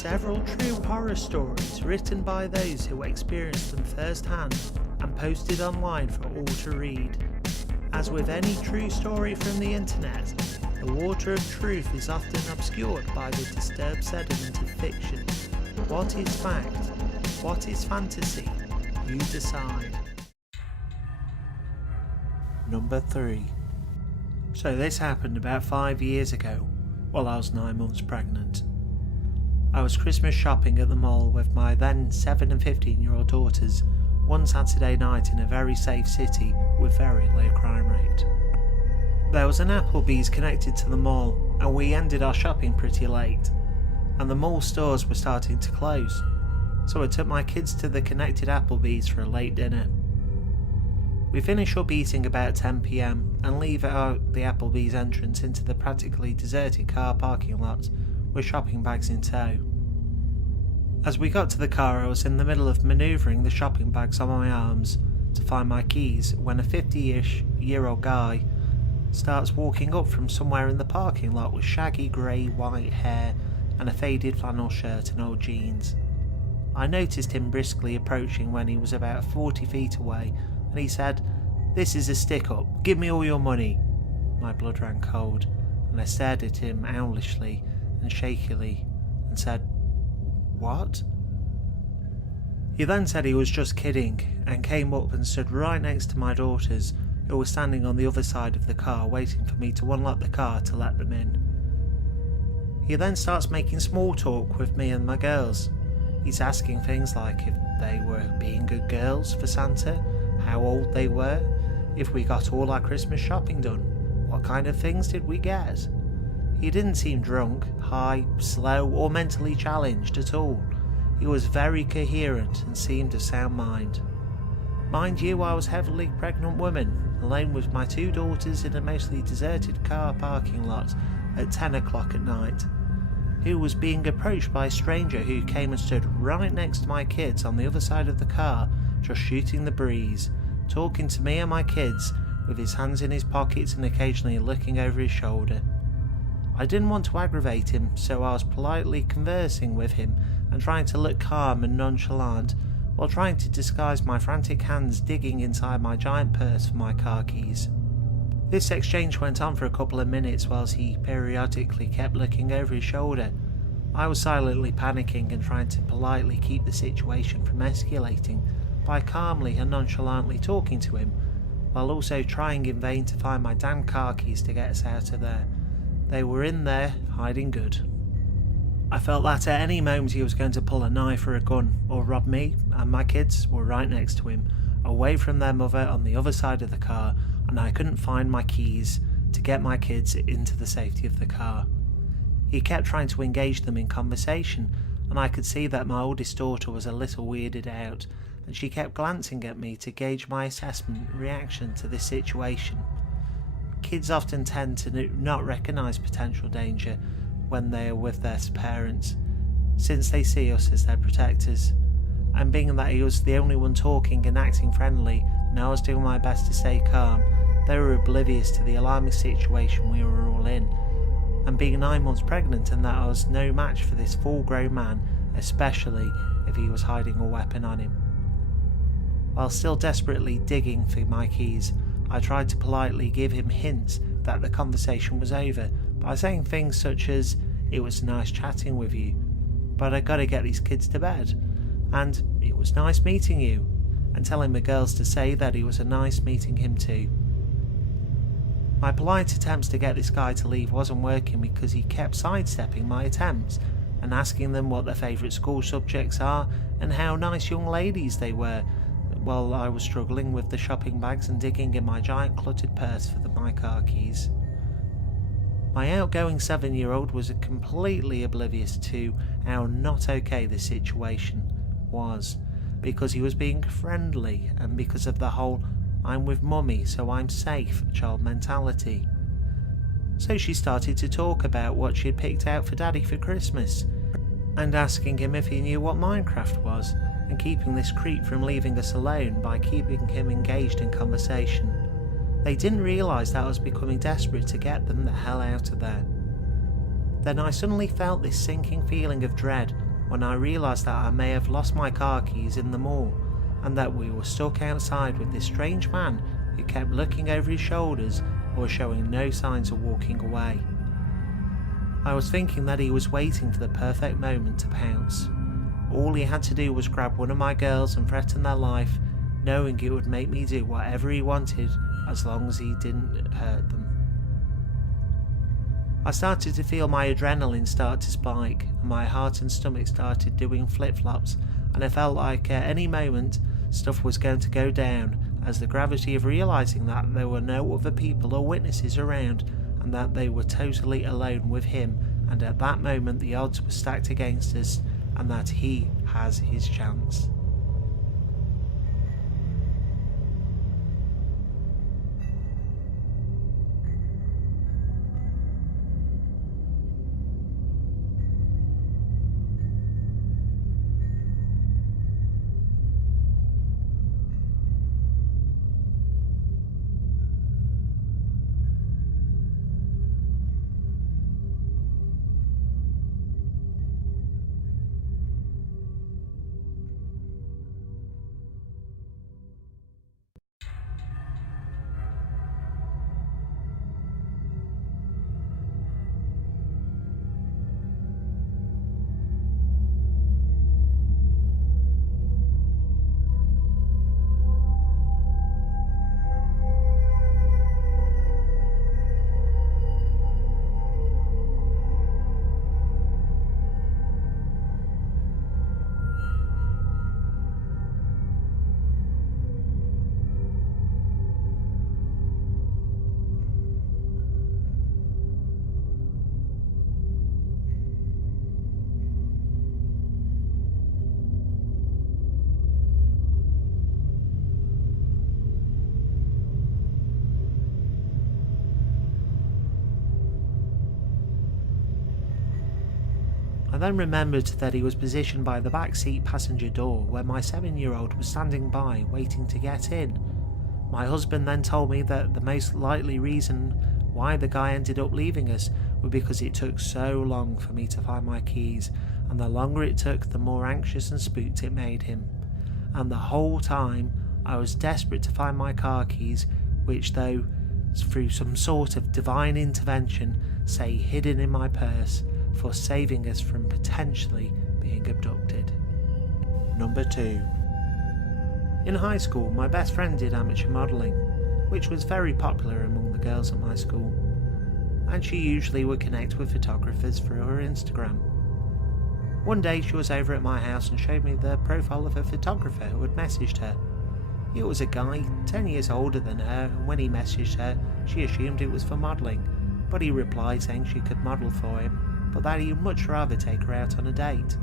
several true horror stories written by those who experienced them firsthand and posted online for all to read. As with any true story from the internet, the water of truth is often obscured by the disturbed sediment of fiction. What is fact? What is fantasy? You decide. Number 3. So this happened about 5 years ago, while I was 9 months pregnant. I was Christmas shopping at the mall with my then 7 and 15-year-old daughters one Saturday night in a very safe city with very low crime rate. There was an Applebee's connected to the mall, and we ended our shopping pretty late, and the mall stores were starting to close, so I took my kids to the connected Applebee's for a late dinner. We finish up eating about 10 PM and leave out the Applebee's entrance into the practically deserted car parking lot with shopping bags in tow. As we got to the car, I was in the middle of manoeuvring the shopping bags on my arms to find my keys when a 50-ish-year-old guy starts walking up from somewhere in the parking lot with shaggy grey-white hair and a faded flannel shirt and old jeans. I noticed him briskly approaching when he was about 40 feet away, and he said, "This is a stick-up, give me all your money." My blood ran cold, and I stared at him owlishly and shakily and said, "What?" He then said he was just kidding and came up and stood right next to my daughters, who were standing on the other side of the car waiting for me to unlock the car to let them in. He then starts making small talk with me and my girls. He's asking things like if they were being good girls for Santa, how old they were, if we got all our Christmas shopping done, what kind of things did we get. He didn't seem drunk, high, slow or mentally challenged at all. He was very coherent and seemed of sound mind. Mind you, I was a heavily pregnant woman, alone with my 2 daughters in a mostly deserted car parking lot at 10 o'clock at night, who was being approached by a stranger who came and stood right next to my kids on the other side of the car, just shooting the breeze, talking to me and my kids with his hands in his pockets and occasionally looking over his shoulder. I didn't want to aggravate him, so I was politely conversing with him and trying to look calm and nonchalant while trying to disguise my frantic hands digging inside my giant purse for my car keys. This exchange went on for a couple of minutes whilst he periodically kept looking over his shoulder. I was silently panicking and trying to politely keep the situation from escalating by calmly and nonchalantly talking to him, while also trying in vain to find my damn car keys to get us out of there. They were in there, hiding good. I felt that at any moment he was going to pull a knife or a gun, or rob me, and my kids were right next to him, away from their mother on the other side of the car, and I couldn't find my keys to get my kids into the safety of the car. He kept trying to engage them in conversation, and I could see that my oldest daughter was a little weirded out, and she kept glancing at me to gauge my assessment reaction to this situation. Kids often tend to not recognise potential danger when they are with their parents, since they see us as their protectors. And being that he was the only one talking and acting friendly, and I was doing my best to stay calm, they were oblivious to the alarming situation we were all in, and being 9 months pregnant and that I was no match for this full-grown man, especially if he was hiding a weapon on him. While still desperately digging for my keys, I tried to politely give him hints that the conversation was over by saying things such as, "It was nice chatting with you, but I gotta get these kids to bed," and "It was nice meeting you," and telling the girls to say that it was a nice meeting him too. My polite attempts to get this guy to leave wasn't working because he kept sidestepping my attempts and asking them what their favourite school subjects are and how nice young ladies they were, while I was struggling with the shopping bags and digging in my giant cluttered purse for my car keys. My outgoing 7-year-old was completely oblivious to how not okay the situation was, because he was being friendly and because of the whole "I'm with mummy so I'm safe" child mentality. So she started to talk about what she had picked out for Daddy for Christmas, and asking him if he knew what Minecraft was, and keeping this creep from leaving us alone by keeping him engaged in conversation. They didn't realise that I was becoming desperate to get them the hell out of there. Then I suddenly felt this sinking feeling of dread when I realised that I may have lost my car keys in the mall and that we were stuck outside with this strange man who kept looking over his shoulders or showing no signs of walking away. I was thinking that he was waiting for the perfect moment to pounce. All he had to do was grab one of my girls and threaten their life, knowing it would make me do whatever he wanted as long as he didn't hurt them. I started to feel my adrenaline start to spike, and my heart and stomach started doing flip-flops, and I felt like at any moment stuff was going to go down, as the gravity of realising that there were no other people or witnesses around and that they were totally alone with him, and at that moment the odds were stacked against us and that he has his chance. I then remembered that he was positioned by the back seat passenger door where my 7-year-old was standing by waiting to get in. My husband then told me that the most likely reason why the guy ended up leaving us was because it took so long for me to find my keys, and the longer it took the more anxious and spooked it made him. And the whole time I was desperate to find my car keys, which though through some sort of divine intervention say hidden in my purse, for saving us from potentially being abducted. Number 2. In high school, my best friend did amateur modelling, which was very popular among the girls at my school, and she usually would connect with photographers through her Instagram. One day she was over at my house and showed me the profile of a photographer who had messaged her. It was a guy 10 years older than her, and when he messaged her, she assumed it was for modelling, but he replied saying she could model for him, but that he'd much rather take her out on a date.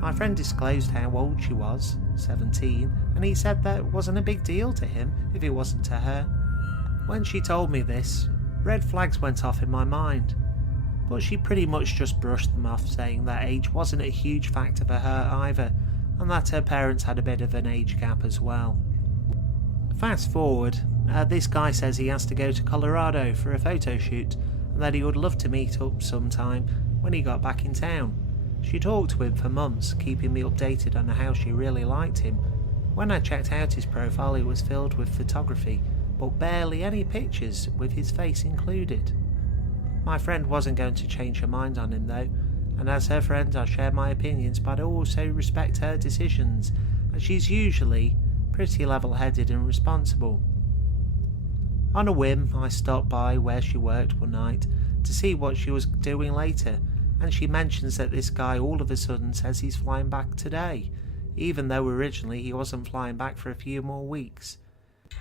My friend disclosed how old she was, 17, and he said that it wasn't a big deal to him if it wasn't to her. When she told me this, red flags went off in my mind, but she pretty much just brushed them off, saying that age wasn't a huge factor for her either, and that her parents had a bit of an age gap as well. Fast forward, this guy says he has to go to Colorado for a photo shoot, and that he would love to meet up sometime when he got back in town. She talked to him for months, keeping me updated on how she really liked him. When I checked out his profile, it was filled with photography, but barely any pictures with his face included. My friend wasn't going to change her mind on him though, and as her friend I share my opinions, but I also respect her decisions, and she's usually pretty level-headed and responsible. On a whim, I stopped by where she worked one night to see what she was doing later, and she mentions that this guy all of a sudden says he's flying back today, even though originally he wasn't flying back for a few more weeks.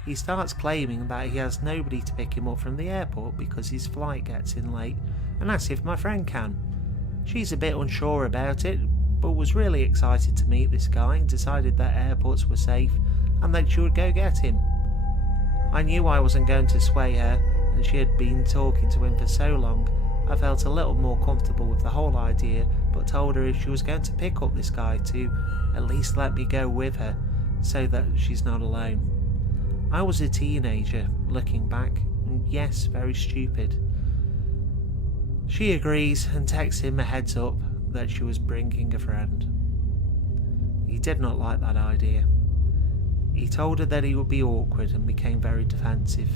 He starts claiming that he has nobody to pick him up from the airport because his flight gets in late, and asks if my friend can. She's a bit unsure about it, but was really excited to meet this guy and decided that airports were safe and that she would go get him. I knew I wasn't going to sway her, and she had been talking to him for so long, I felt a little more comfortable with the whole idea, but told her if she was going to pick up this guy to at least let me go with her, so that she's not alone. I was a teenager, looking back, and yes, very stupid. She agrees and texts him a heads up that she was bringing a friend. He did not like that idea. He told her that he would be awkward and became very defensive.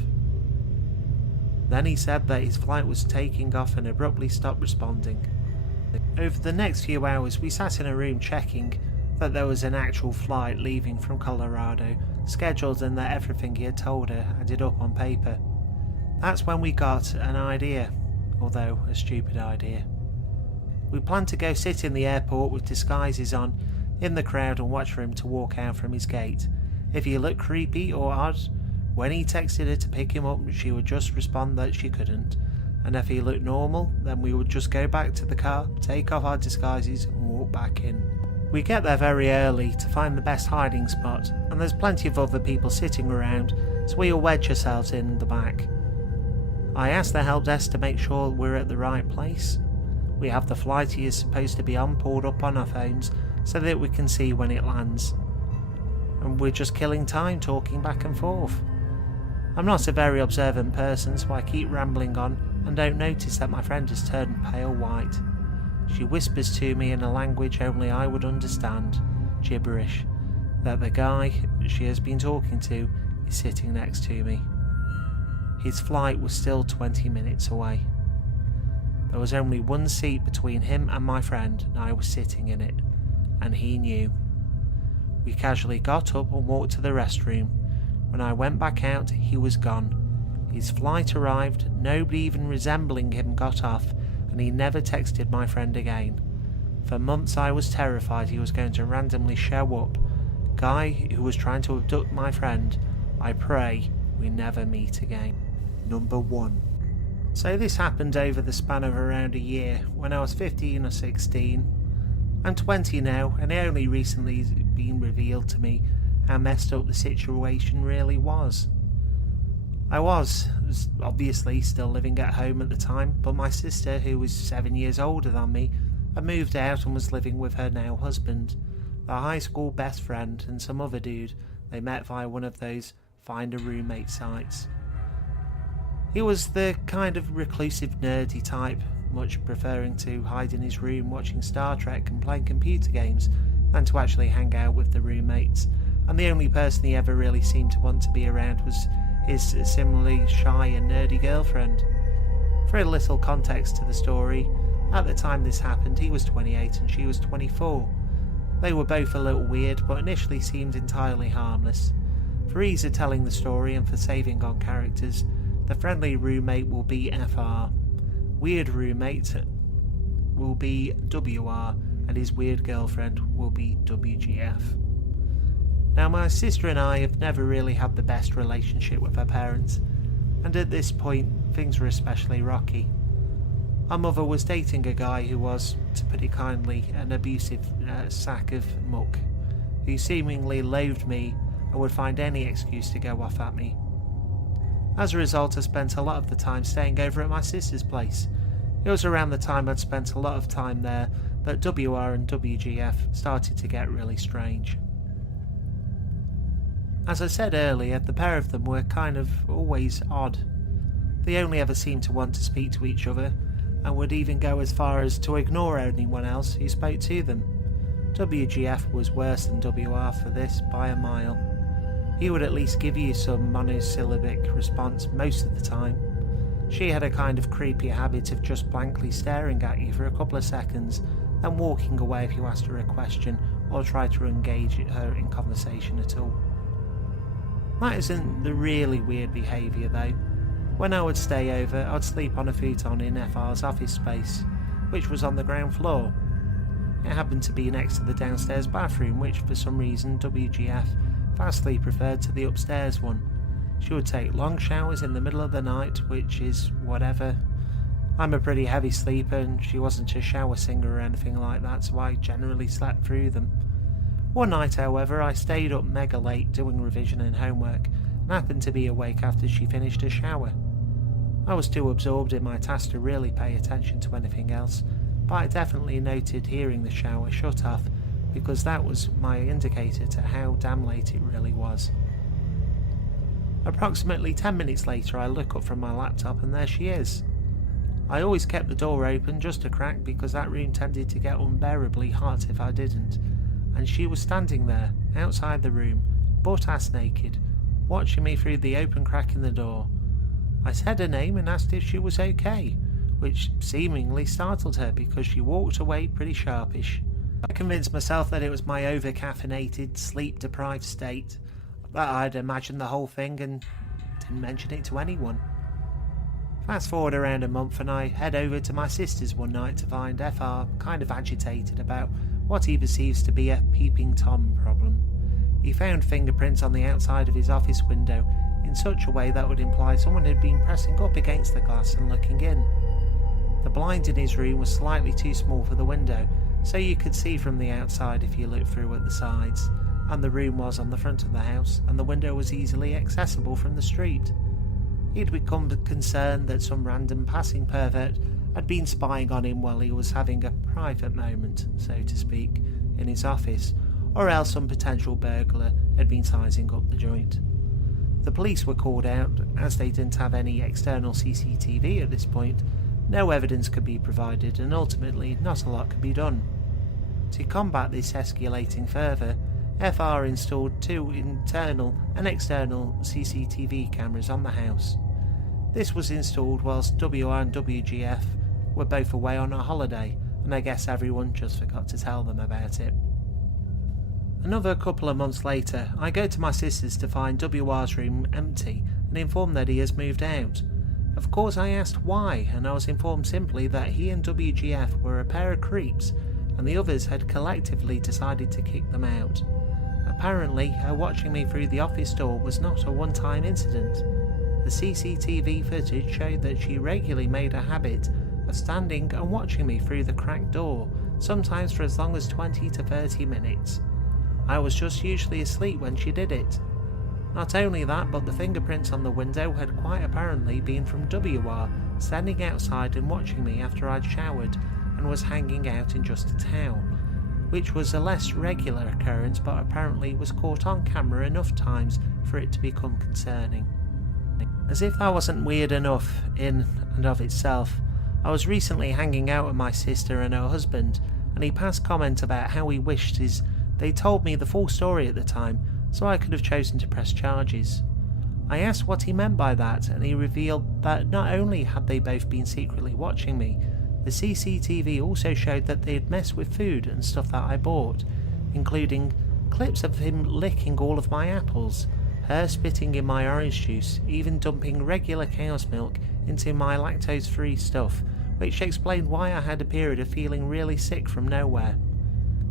Then he said that his flight was taking off and abruptly stopped responding. Over the next few hours we sat in a room checking that there was an actual flight leaving from Colorado scheduled and that everything he had told her added up on paper. That's when we got an idea, although a stupid idea. We planned to go sit in the airport with disguises on in the crowd and watch for him to walk out from his gate. If he looked creepy or odd, when he texted her to pick him up, she would just respond that she couldn't. And if he looked normal, then we would just go back to the car, take off our disguises and walk back in. We get there very early to find the best hiding spot, and there's plenty of other people sitting around, so we all wedge ourselves in the back. I asked the help desk to make sure we're at the right place. We have the flight he is supposed to be on pulled up on our phones so that we can see when it lands. And we're just killing time talking back and forth. I'm not a very observant person, so I keep rambling on and don't notice that my friend has turned pale white. She whispers to me in a language only I would understand, gibberish, that the guy she has been talking to is sitting next to me. His flight was still 20 minutes away. There was only one seat between him and my friend, and I was sitting in it, and he knew. We casually got up and walked to the restroom. When I went back out, he was gone. His flight arrived, nobody even resembling him got off, and he never texted my friend again. For months I was terrified he was going to randomly show up. Guy who was trying to abduct my friend, I pray we never meet again. Number 1. So this happened over the span of around a year, when I was 15 or 16. I'm 20 now, and it only recently been revealed to me how messed up the situation really was. I was obviously still living at home at the time, but my sister, who was 7 years older than me, had moved out and was living with her now husband, their high school best friend, and some other dude they met via one of those find a roommate sites. He was the kind of reclusive nerdy type, much preferring to hide in his room watching Star Trek and playing computer games than to actually hang out with the roommates, and the only person he ever really seemed to want to be around was his similarly shy and nerdy girlfriend. For a little context to the story, at the time this happened he was 28 and she was 24. They were both a little weird but initially seemed entirely harmless. For ease of telling the story and for saving on characters, the friendly roommate will be FR, weird roommate will be WR, and his weird girlfriend will be WGF. Now my sister and I have never really had the best relationship with her parents, and at this point things were especially rocky. Our mother was dating a guy who was, to put it kindly, an abusive sack of muck, who seemingly loathed me and would find any excuse to go off at me. As a result, I spent a lot of the time staying over at my sister's place. It was around the time I'd spent a lot of time there that WR and WGF started to get really strange. As I said earlier, the pair of them were kind of always odd. They only ever seemed to want to speak to each other, and would even go as far as to ignore anyone else who spoke to them. WGF was worse than WR for this by a mile. He would at least give you some monosyllabic response most of the time. She had a kind of creepy habit of just blankly staring at you for a couple of seconds, then walking away if you asked her a question or tried to engage her in conversation at all. That isn't the really weird behaviour though. When I would stay over, I'd sleep on a futon in FR's office space, which was on the ground floor. It happened to be next to the downstairs bathroom, which for some reason WGF vastly preferred to the upstairs one. She would take long showers in the middle of the night, which is whatever. I'm a pretty heavy sleeper and she wasn't a shower singer or anything like that, so I generally slept through them. One night, however, I stayed up mega late doing revision and homework and happened to be awake after she finished her shower. I was too absorbed in my task to really pay attention to anything else, but I definitely noted hearing the shower shut off because that was my indicator to how damn late it really was. Approximately 10 minutes later I look up from my laptop and there she is. I always kept the door open just a crack because that room tended to get unbearably hot if I didn't, and she was standing there, outside the room, butt-ass naked, watching me through the open crack in the door. I said her name and asked if she was okay, which seemingly startled her because she walked away pretty sharpish. I convinced myself that it was my over-caffeinated, sleep-deprived state, that I'd imagined the whole thing and didn't mention it to anyone. Fast forward around a month and I head over to my sister's one night to find FR kind of agitated about what he perceives to be a peeping Tom problem. He found fingerprints on the outside of his office window in such a way that would imply someone had been pressing up against the glass and looking in. The blind in his room was slightly too small for the window, so you could see from the outside if you looked through at the sides, and the room was on the front of the house, and the window was easily accessible from the street. He'd become concerned that some random passing pervert had been spying on him while he was having a private moment, so to speak, in his office, or else some potential burglar had been sizing up the joint. The police were called out, as they didn't have any external CCTV at this point. No evidence could be provided, and ultimately not a lot could be done. To combat this escalating further, FR installed 2 internal and external CCTV cameras on the house. This was installed whilst WR and WGF were both away on a holiday, and I guess everyone just forgot to tell them about it. Another couple of months later, I go to my sister's to find WR's room empty and informed that he has moved out. Of course I asked why, and I was informed simply that he and WGF were a pair of creeps and the others had collectively decided to kick them out. Apparently, her watching me through the office door was not a one-time incident. The CCTV footage showed that she regularly made a habit of standing and watching me through the cracked door, sometimes for as long as 20 to 30 minutes. I was just usually asleep when she did it. Not only that, but the fingerprints on the window had quite apparently been from WR, standing outside and watching me after I'd showered and was hanging out in just a towel, which was a less regular occurrence but apparently was caught on camera enough times for it to become concerning. As if that wasn't weird enough in and of itself, I was recently hanging out with my sister and her husband, and he passed comment about how he wished they told me the full story at the time, so I could have chosen to press charges. I asked what he meant by that, and he revealed that not only had they both been secretly watching me, the CCTV also showed that they had messed with food and stuff that I bought, including clips of him licking all of my apples, her spitting in my orange juice, even dumping regular cow's milk into my lactose-free stuff, which explained why I had a period of feeling really sick from nowhere.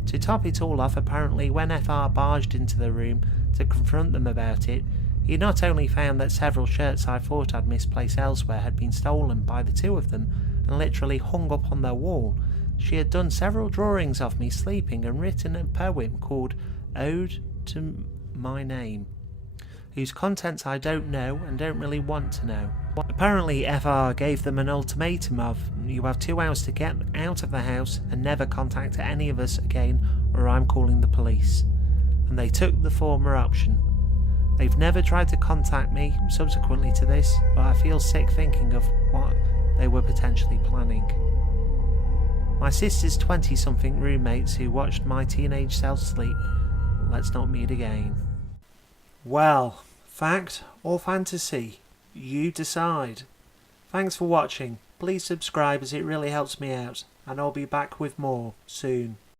To top it all off, apparently when FR barged into the room to confront them about it, he not only found that several shirts I thought I'd misplaced elsewhere had been stolen by the two of them and literally hung up on their wall, she had done several drawings of me sleeping and written a poem called Ode to My Name, whose contents I don't know and don't really want to know. Apparently FR gave them an ultimatum of, you have 2 hours to get out of the house and never contact any of us again or I'm calling the police. And they took the former option. They've never tried to contact me subsequently to this, but I feel sick thinking of what they were potentially planning. My sister's 20-something roommates who watched my teenage self sleep. Let's not meet again. Well, fact or fantasy? You decide. Thanks for watching. Please subscribe as it really helps me out, and I'll be back with more soon.